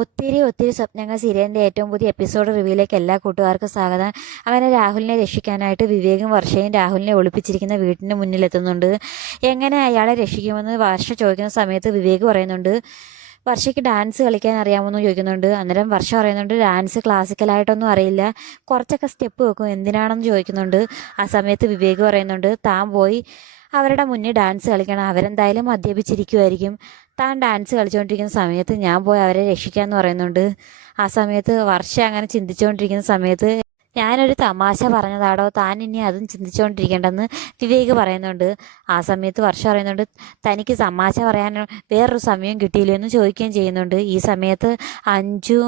ഒത്തിരി ഒത്തിരി സ്വപ്നങ്ങൾ സീരിയലിൻ്റെ ഏറ്റവും പുതിയ എപ്പിസോഡ് റിവ്യൂയിലേക്ക് എല്ലാ കൂട്ടുകാർക്കും സ്വാഗതം. അങ്ങനെ രാഹുലിനെ രക്ഷിക്കാനായിട്ട് വിവേകും വർഷയും രാഹുലിനെ ഒളിപ്പിച്ചിരിക്കുന്ന വീട്ടിന് മുന്നിലെത്തുന്നുണ്ട്. എങ്ങനെ അയാളെ രക്ഷിക്കുമെന്ന് വർഷ ചോദിക്കുന്ന സമയത്ത് വിവേക് പറയുന്നുണ്ട് വർഷയ്ക്ക് ഡാൻസ് കളിക്കാൻ അറിയാമെന്ന് ചോദിക്കുന്നുണ്ട്. അന്നേരം വർഷ പറയുന്നുണ്ട് ഡാൻസ് ക്ലാസിക്കലായിട്ടൊന്നും അറിയില്ല, കുറച്ചൊക്കെ സ്റ്റെപ്പ് വെക്കും, എന്തിനാണെന്ന് ചോദിക്കുന്നുണ്ട്. ആ സമയത്ത് വിവേക് പറയുന്നുണ്ട് താൻ പോയി അവരുടെ മുന്നിൽ ഡാൻസ് കളിക്കണം, അവരെന്തായാലും മദ്യപിച്ചിരിക്കുമായിരിക്കും, താൻ ഡാൻസ് കളിച്ചുകൊണ്ടിരിക്കുന്ന സമയത്ത് ഞാൻ പോയി അവരെ രക്ഷിക്കാമെന്ന് പറയുന്നുണ്ട്. ആ സമയത്ത് വർഷ അങ്ങനെ ചിന്തിച്ചുകൊണ്ടിരിക്കുന്ന സമയത്ത് ഞാനൊരു തമാശ പറഞ്ഞതാടോ, താൻ ഇനി അതും ചിന്തിച്ചുകൊണ്ടിരിക്കേണ്ടെന്ന് വിവേക് പറയുന്നുണ്ട്. ആ സമയത്ത് വർഷ പറയുന്നുണ്ട് തനിക്ക് തമാശ പറയാൻ വേറൊരു സമയം കിട്ടിയില്ലെന്ന് ചോദിക്കുകയും ചെയ്യുന്നുണ്ട്. ഈ സമയത്ത് അഞ്ജു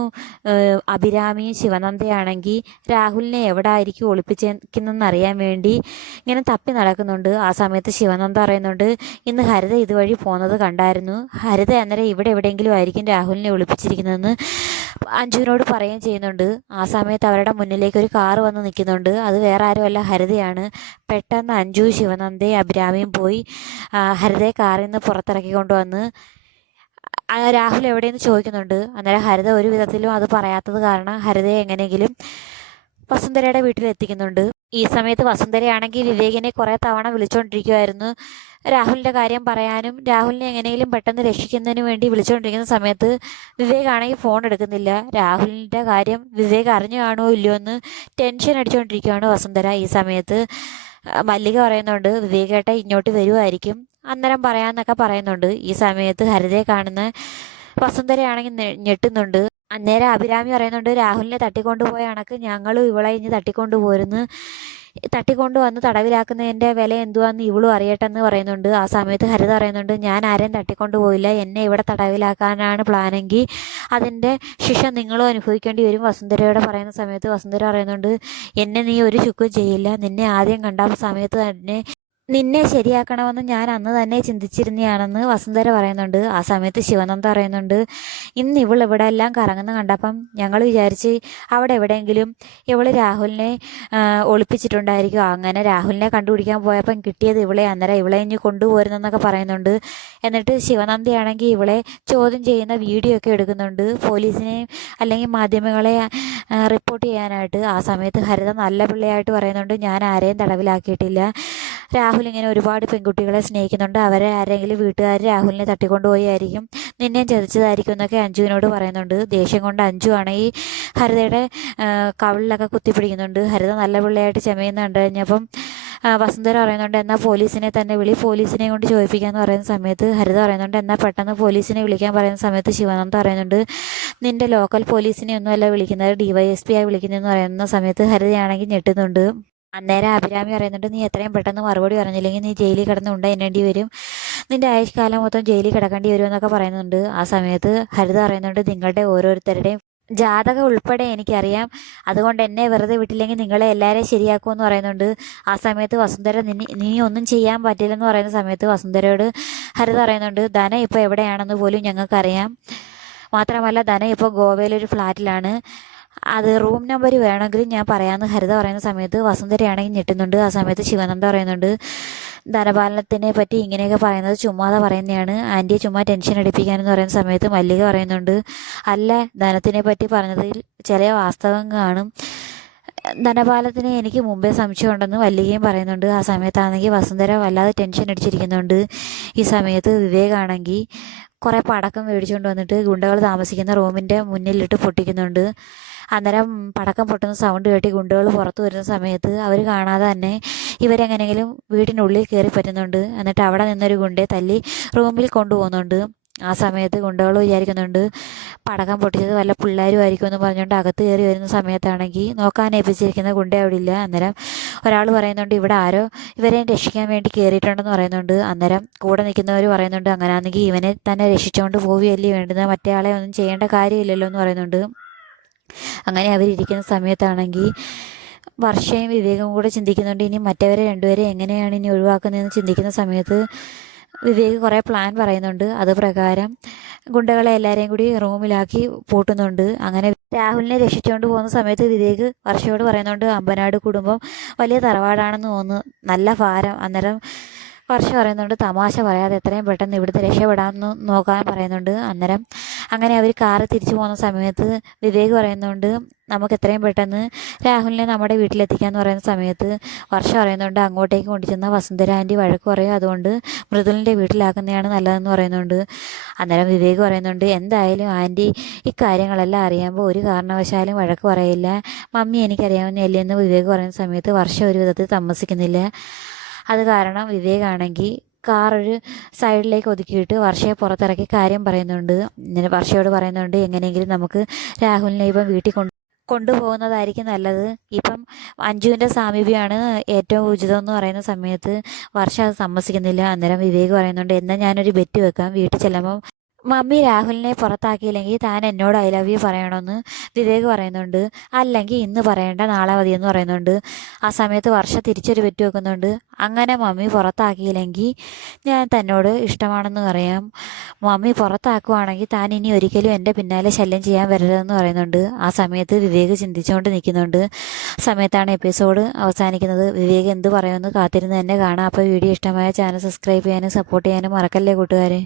അഭിരാമിയും ശിവനന്ദയാണെങ്കിൽ രാഹുലിനെ എവിടെ ആയിരിക്കും ഒളിപ്പിച്ചേക്കുന്നതെന്ന് അറിയാൻ വേണ്ടി ഇങ്ങനെ തപ്പി നടക്കുന്നുണ്ട്. ആ സമയത്ത് ശിവനന്ദ പറയുന്നുണ്ട് ഇന്ന് ഹരിത ഇതുവഴി പോകുന്നത് കണ്ടായിരുന്നു, ഹരിത അന്നേരം ഇവിടെ എവിടെയെങ്കിലും ആയിരിക്കും രാഹുലിനെ ഒളിപ്പിച്ചിരിക്കുന്നതെന്ന് അഞ്ജുവിനോട് പറയുകയും ചെയ്യുന്നുണ്ട്. ആ സമയത്ത് അവരുടെ മുന്നിലേക്ക് ഒരു കാറ് വന്ന് നിൽക്കുന്നുണ്ട്. അത് വേറെ ആരുമല്ല, ഹരിതയാണ്. പെട്ടെന്ന് അഞ്ജു ശിവനന്ദയും അഭിരാമിയും പോയി ഹരിതയെ കാറിൽ നിന്ന് പുറത്തിറക്കി കൊണ്ടുവന്ന് രാഹുൽ എവിടെയെന്ന് ചോദിക്കുന്നുണ്ട്. അന്നേരം ഹരിത ഒരു വിധത്തിലും അത് പറയാത്തത് കാരണം ഹരിതയെ എങ്ങനെയെങ്കിലും വസുന്ധരയുടെ വീട്ടിലെത്തിക്കുന്നുണ്ട്. ഈ സമയത്ത് വസുന്ധരയാണെങ്കിൽ വിവേകിനെ കുറേ തവണ വിളിച്ചുകൊണ്ടിരിക്കുമായിരുന്നു രാഹുലിൻ്റെ കാര്യം പറയാനും രാഹുലിനെ എങ്ങനെയെങ്കിലും പെട്ടെന്ന് രക്ഷിക്കുന്നതിന് വേണ്ടി വിളിച്ചുകൊണ്ടിരിക്കുന്ന സമയത്ത് വിവേക് ആണെങ്കിൽ ഫോൺ എടുക്കുന്നില്ല. രാഹുലിൻ്റെ കാര്യം വിവേക് അറിഞ്ഞു കാണുമോ ഇല്ലയോ എന്ന് ടെൻഷൻ അടിച്ചുകൊണ്ടിരിക്കുകയാണ് വസുന്ധര. ഈ സമയത്ത് മല്ലിക പറയുന്നുണ്ട് വിവേകേട്ട ഇങ്ങോട്ട് വരുമായിരിക്കും, അന്നേരം പറയാമെന്നൊക്കെ പറയുന്നുണ്ട്. ഈ സമയത്ത് ഹരിതയെ കാണുന്ന വസുന്ധരയാണെങ്കിൽ ഞെട്ടുന്നുണ്ട്. അന്നേരം അഭിരാമി പറയുന്നുണ്ട് രാഹുലിനെ തട്ടിക്കൊണ്ടുപോയ കണക്ക് ഞങ്ങളും ഇവളെ ഇനി തട്ടിക്കൊണ്ടുപോരുന്നു, തട്ടിക്കൊണ്ടുവന്ന് തടവിലാക്കുന്നതിൻ്റെ വില എന്തുവാന്ന് ഇവളും അറിയട്ടെന്ന് പറയുന്നുണ്ട്. ആ സമയത്ത് ഹരിത പറയുന്നുണ്ട് ഞാൻ ആരെയും തട്ടിക്കൊണ്ടുപോയില്ല, എന്നെ ഇവിടെ തടവിലാക്കാനാണ് പ്ലാനെങ്കിൽ അതിൻ്റെ ശിക്ഷ നിങ്ങളും അനുഭവിക്കേണ്ടി വരും വസുന്ധരയോട് പറയുന്ന സമയത്ത് വസുന്ധര പറയുന്നുണ്ട് എന്നെ നീ ഒരു ചുക്കും ചെയ്യില്ല, നിന്നെ ആദ്യം കണ്ട സമയത്ത് തന്നെ നിന്നെ ശരിയാക്കണമെന്ന് ഞാൻ അന്ന് തന്നെ ചിന്തിച്ചിരുന്നതാണെന്ന് വസുന്ധര പറയുന്നുണ്ട്. ആ സമയത്ത് ശിവനന്ദ പറയുന്നുണ്ട് ഇന്ന് ഇവൾ ഇവിടെ എല്ലാം കറങ്ങുന്ന കണ്ടപ്പം ഞങ്ങൾ വിചാരിച്ച് അവിടെ എവിടെയെങ്കിലും ഇവൾ രാഹുലിനെ ഒളിപ്പിച്ചിട്ടുണ്ടായിരിക്കും, അങ്ങനെ രാഹുലിനെ കണ്ടുപിടിക്കാൻ പോയപ്പം കിട്ടിയത് ഇവളെ, അന്നേരം ഇവളെ ഇനി കൊണ്ടുപോരുന്നെന്നൊക്കെ പറയുന്നുണ്ട്. എന്നിട്ട് ശിവനന്ദയാണെങ്കിൽ ഇവളെ ചോദ്യം ചെയ്യുന്ന വീഡിയോ ഒക്കെ എടുക്കുന്നുണ്ട് പോലീസിനെ അല്ലെങ്കിൽ മാധ്യമങ്ങളെ റിപ്പോർട്ട് ചെയ്യാനായിട്ട്. ആ സമയത്ത് ഹരിത നല്ല പിള്ളയായിട്ട് പറയുന്നുണ്ട് ഞാൻ ആരെയും തടവിലാക്കിയിട്ടില്ല, രാഹുൽ ഇങ്ങനെ ഒരുപാട് പെൺകുട്ടികളെ സ്നേഹിക്കുന്നുണ്ട്, അവരെ ആരെങ്കിലും വീട്ടുകാർ രാഹുലിനെ തട്ടിക്കൊണ്ടുപോയി ആയിരിക്കും, നിന്നെയും ചതിച്ചതായിരിക്കും എന്നൊക്കെ അഞ്ജുവിനോട് പറയുന്നുണ്ട്. ദേഷ്യം കൊണ്ട് അഞ്ജു ആണെങ്കിൽ ഹരിതയുടെ കവിളിലൊക്കെ കുത്തിപ്പിടിക്കുന്നുണ്ട്. ഹരിത നല്ല പിള്ളയായിട്ട് ചെമയുന്ന കണ്ടു കഴിഞ്ഞപ്പം വസുന്ധര പറയുന്നുണ്ട് എന്നാൽ പോലീസിനെ തന്നെ വിളി, പോലീസിനെ കൊണ്ട് ചോദിപ്പിക്കാമെന്ന് പറയുന്ന സമയത്ത് ഹരിത പറയുന്നുണ്ട് എന്നാൽ പെട്ടെന്ന് പോലീസിനെ വിളിക്കാൻ പറയുന്ന സമയത്ത് ശിവാനന്ദ പറയുന്നുണ്ട് നിൻ്റെ ലോക്കൽ പോലീസിനെ ഒന്നുമല്ല വിളിക്കുന്നത്, DYSP ആയി വിളിക്കുന്നതെന്ന് പറയുന്ന സമയത്ത് ഹരിതയാണെങ്കിൽ ഞെട്ടുന്നുണ്ട്. അന്നേരം അഭിരാമി പറയുന്നുണ്ട് നീ എത്രയും പെട്ടെന്ന് മറുപടി പറഞ്ഞില്ലെങ്കിൽ നീ ജയിലിൽ കിടന്ന് എണ്ണേണ്ടി വരും, നിൻ്റെ ആയുഷ്കാലം മൊത്തം ജയിലിൽ കിടക്കേണ്ടി വരും എന്നൊക്കെ പറയുന്നുണ്ട്. ആ സമയത്ത് ഹരിത പറയുന്നുണ്ട് നിങ്ങളുടെ ഓരോരുത്തരുടെയും ജാതകം ഉൾപ്പെടെ എനിക്കറിയാം, അതുകൊണ്ട് എന്നെ വെറുതെ വിട്ടില്ലെങ്കിൽ നിങ്ങളെ എല്ലാവരെയും ശരിയാക്കുമെന്ന് പറയുന്നുണ്ട്. ആ സമയത്ത് വസുന്ധര നീ ഒന്നും ചെയ്യാൻ പറ്റില്ലെന്ന് പറയുന്ന സമയത്ത് വസുന്ധരയോട് ഹരിത പറയുന്നുണ്ട് ധന ഇപ്പോൾ എവിടെയാണെന്ന് പോലും ഞങ്ങൾക്കറിയാം, മാത്രമല്ല ധന ഇപ്പോൾ ഗോവയിലൊരു ഫ്ലാറ്റിലാണ്, അത് റൂം നമ്പർ വേണമെങ്കിലും ഞാൻ പറയാമെന്ന് ഹരിത പറയുന്ന സമയത്ത് വസുന്ധരയാണെങ്കിൽ ഞെട്ടുന്നുണ്ട്. ആ സമയത്ത് ശിവനന്ദ പറയുന്നുണ്ട് ധനപാലനത്തിനെ പറ്റി ഇങ്ങനെയൊക്കെ പറയുന്നത് ചുമ്മാതെ പറയുന്നതാണ്, ആൻറ്റിയെ ചുമ്മാ ടെൻഷൻ അടിപ്പിക്കാനെന്ന് പറയുന്ന സമയത്ത് മല്ലിക പറയുന്നുണ്ട് അല്ല ധനത്തിനെ പറ്റി പറഞ്ഞതിൽ ചില വാസ്തവം കാണും, ധനപാലത്തിന് എനിക്ക് മുമ്പേ സംശയമുണ്ടെന്ന് മല്ലികയും പറയുന്നുണ്ട്. ആ സമയത്താണെങ്കിൽ വസുന്ധര വല്ലാതെ ടെൻഷൻ അടിച്ചിരിക്കുന്നുണ്ട്. ഈ സമയത്ത് വിവേകാണെങ്കിൽ കുറേ പടക്കം മേടിച്ചുകൊണ്ട് വന്നിട്ട് ഗുണ്ടകൾ താമസിക്കുന്ന റൂമിൻ്റെ മുന്നിലിട്ട് പൊട്ടിക്കുന്നുണ്ട്. അന്നേരം പടക്കം പൊട്ടുന്ന സൗണ്ട് കേട്ടി ഗുണ്ടകൾ പുറത്തു വരുന്ന സമയത്ത് അവർ കാണാതെ തന്നെ ഇവരെങ്ങനെയെങ്കിലും വീടിനുള്ളിൽ കയറി പറ്റുന്നുണ്ട്. എന്നിട്ട് അവിടെ നിന്നൊരു ഗുണ്ടയെ തല്ലി റൂമിൽ കൊണ്ടുപോകുന്നുണ്ട്. ആ സമയത്ത് ഗുണ്ടകൾ വിചാരിക്കുന്നുണ്ട് പടക്കം പൊട്ടിച്ചത് വല്ല പിള്ളേരും ആയിരിക്കും എന്ന് പറഞ്ഞുകൊണ്ട് അകത്ത് കയറി വരുന്ന സമയത്താണെങ്കിൽ നോക്കാൻ ഏൽപ്പിച്ചിരിക്കുന്ന ഗുണ്ട അവിടെ ഇല്ല. അന്നേരം ഒരാൾ പറയുന്നുണ്ട് ഇവിടെ ആരോ ഇവരെ രക്ഷിക്കാൻ വേണ്ടി കയറിയിട്ടുണ്ടെന്ന് പറയുന്നുണ്ട്. അന്നേരം കൂടെ നിൽക്കുന്നവർ പറയുന്നുണ്ട് അങ്ങനെയാണെങ്കിൽ ഇവനെ തന്നെ രക്ഷിച്ചുകൊണ്ട് പോവുകയല്ലേ വേണ്ടുന്നത്, മറ്റേ ആളെ ഒന്നും ചെയ്യേണ്ട കാര്യമില്ലല്ലോ എന്ന് പറയുന്നുണ്ട്. അങ്ങനെ അവരിയ്ക്കുന്ന സമയത്താണെങ്കിൽ വർഷയും വിവേകും കൂടെ ചിന്തിക്കുന്നുണ്ട് ഇനി മറ്റവരെ രണ്ടുപേരെ എങ്ങനെയാണ് ഇനി ഒഴിവാക്കുന്നതെന്ന് ചിന്തിക്കുന്ന സമയത്ത് വിവേക് കുറേ പ്ലാൻ പറയുന്നുണ്ട്. അത് പ്രകാരം ഗുണ്ടകളെ എല്ലാവരെയും കൂടി റൂമിലാക്കി പൂട്ടുന്നുണ്ട്. അങ്ങനെ രാഹുലിനെ രക്ഷിച്ചുകൊണ്ട് പോകുന്ന സമയത്ത് വിവേക് വർഷയോട് പറയുന്നുണ്ട് അമ്പനാട് കുടുംബം വലിയ തറവാടാണെന്ന് തോന്നുന്നു, നല്ല ഭാരം, അന്നേരം വർഷ പറയുന്നുണ്ട് തമാശ പറയാതെ എത്രയും പെട്ടെന്ന് ഇവിടുത്തെ രക്ഷപ്പെടാമെന്ന് നോക്കാൻ പറയുന്നുണ്ട്. അന്നേരം അങ്ങനെ അവർ കാറ് തിരിച്ചു പോകുന്ന സമയത്ത് വിവേക് പറയുന്നുണ്ട് നമുക്ക് എത്രയും പെട്ടെന്ന് രാഹുലിനെ നമ്മുടെ വീട്ടിലെത്തിക്കാമെന്ന് പറയുന്ന സമയത്ത് വർഷ പറയുന്നുണ്ട് അങ്ങോട്ടേക്ക് കൊണ്ടുചെന്ന വസുന്ധര ആൻറ്റി വഴക്ക് പറയും, അതുകൊണ്ട് മൃദുലിൻ്റെ വീട്ടിലാക്കുന്നതാണ് നല്ലതെന്ന് പറയുന്നുണ്ട്. അന്നേരം വിവേക് പറയുന്നുണ്ട് എന്തായാലും ആൻറ്റി ഇക്കാര്യങ്ങളെല്ലാം അറിയുമ്പോൾ ഒരു കാരണവശാലും വഴക്ക് പറയില്ല, മമ്മി എനിക്കറിയാവുന്നതല്ലേ എന്ന് വിവേക് പറയുന്ന സമയത്ത് വർഷ ഒരു വിധത്തിൽ താമസിക്കുന്നില്ല. അത് കാരണം വിവേകാണെങ്കിൽ കാറൊരു സൈഡിലേക്ക് ഒതുക്കിയിട്ട് വർഷയെ പുറത്തിറക്കി കാര്യം പറയുന്നുണ്ട്. ഇങ്ങനെ വർഷയോട് പറയുന്നുണ്ട് എങ്ങനെയെങ്കിലും നമുക്ക് രാഹുലിനെ ഇപ്പം വീട്ടിൽ കൊണ്ടുപോകുന്നതായിരിക്കും നല്ലത്. ഇപ്പം അഞ്ജുവിൻ്റെ സാമീപ്യമാണ് ഏറ്റവും ഉചിതം എന്ന് പറയുന്ന സമയത്ത് വർഷ അത് സമ്മതിക്കുന്നില്ല. അന്നേരം വിവേക് പറയുന്നുണ്ട് എന്നാൽ ഞാനൊരു ബെറ്റ് വെക്കാം, വീട്ടിൽ ചെല്ലുമ്പം മമ്മി രാഹുലിനെ പുറത്താക്കിയില്ലെങ്കിൽ താൻ എന്നോട് ഐ ലവ് യു പറയണമെന്ന് വിവേക് പറയുന്നുണ്ട്. അല്ലെങ്കിൽ ഇന്ന് പറയേണ്ട നാളെ മതിയെന്ന് പറയുന്നുണ്ട്. ആ സമയത്ത് വർഷ തിരിച്ചൊരു ബെറ്റ് വെക്കുന്നുണ്ട്, അങ്ങനെ മമ്മി പുറത്താക്കിയില്ലെങ്കിൽ ഞാൻ തന്നോട് ഇഷ്ടമാണെന്ന് പറയാം, മമ്മി പുറത്താക്കുവാണെങ്കിൽ താൻ ഇനി ഒരിക്കലും എൻ്റെ പിന്നാലെ ശല്യം ചെയ്യാൻ വരരുതെന്ന് പറയുന്നുണ്ട്. ആ സമയത്ത് വിവേക് ചിന്തിച്ചുകൊണ്ട് നിൽക്കുന്നുണ്ട്. സമയത്താണ് എപ്പിസോഡ് അവസാനിക്കുന്നത്. വിവേക് എന്ത് പറയുമെന്ന് കാത്തിരുന്ന് തന്നെ കാണാം. അപ്പോൾ വീഡിയോ ഇഷ്ടമായ ചാനൽ സബ്സ്ക്രൈബ് ചെയ്യാനും സപ്പോർട്ട് ചെയ്യാനും മറക്കല്ലേ കൂട്ടുകാരെ.